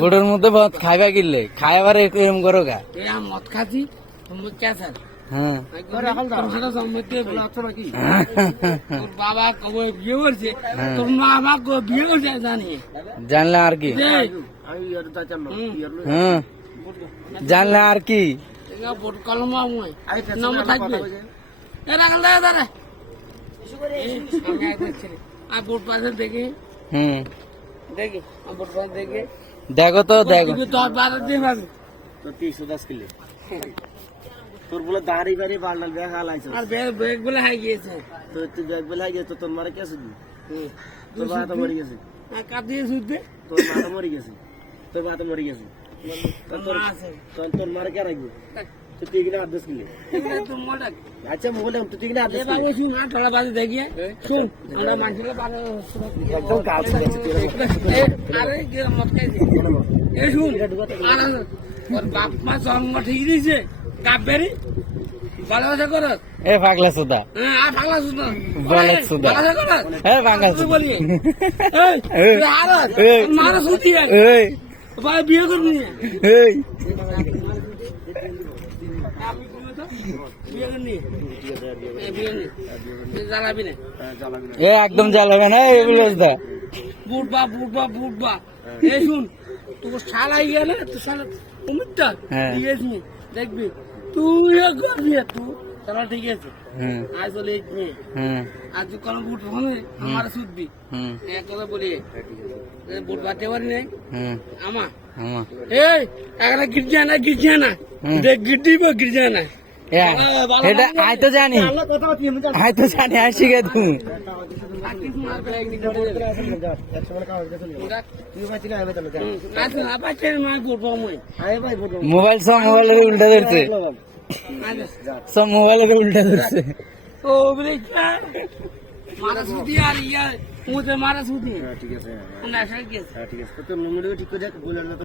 বোর্ডের মধ্যে মদ খাইবা কিনলে খাইবার এরকম করো গা মদ খাচ্ছি হ্যাঁ বাবা বিয়ে করছে তোর মা আমাকে বিয়ে করছে জানি জানলে আর কি হ্যাঁ জানলে আর কি ভোট কলম নম্বর থাকবে আর ভোট পাশে দেখে হুম দেখি ভোট পাশে দেখে দেখো তো দেখো তোর 12 দিন আছে তোর 310 কিলো তোর বলে দাড়ি বাড়ি বান্ডাল ব্যাগ হালাইছে আর ব্যাগ বলে হাই গিয়েছে তো তুই ব্যাগ বলে হাই গেছে তোর মারে কে শুধু তোর বাবা তো মরে গেছে আর কাঁদিয়ে শুদ্ধে তোর মা তো মরে গেছে তোর মা তো মরে গেছে তোর মারে কে রাখবে তুই কিনা 10 কিলো আচ্ছা বললাম তুই কিনা 10 কিলো শুন না ঠলা বাজে দেখিয়ে শুন আমরা মানুষের বারো একদম গাল ছিড়েছে আরে গের মত খাইছে এ শুন ওর বাপ মা জন্ম ঠিক দিয়েছে কাবেরি ভালোবাসা করত এ পাগলা সুদা হ্যাঁ আর ভালো শুন বলেক সুদা ভালোবাসা করত এ পাগলা সুদা বলি এই মারা সুতি এই ভাই বিয়ে করবি এই বিয়ে করনি বিয়ে নি জ্বালাবি না এ একদম জ্বালাবে না এগুলো দা বুটবা এই শুন তোর শালা ইয়ে না তোর শালা অমিতটা দিয়েছিস দেখবি তুই করবি তুই তাহলে ঠিক আছে আজ বলে আজ কোনো বুট হবে আমার শুধবি এক কথা বলি বুট বাঁধতে পারি নাই আমা এই একটা গির্জা না দেখ গির্দিব গির্জা না এটা আয় তো জানি আয় শিখে তুমি মোবাইল সব মোবাইলের উল্টা ধরছে সব মোবাইলের উল্টা ধরছে ও বলে মারা সুদি আর ইয়া মুঝে মারা সুদি ঠিক আছে ঠিক আছে ঠিক আছে তো ঠিক করে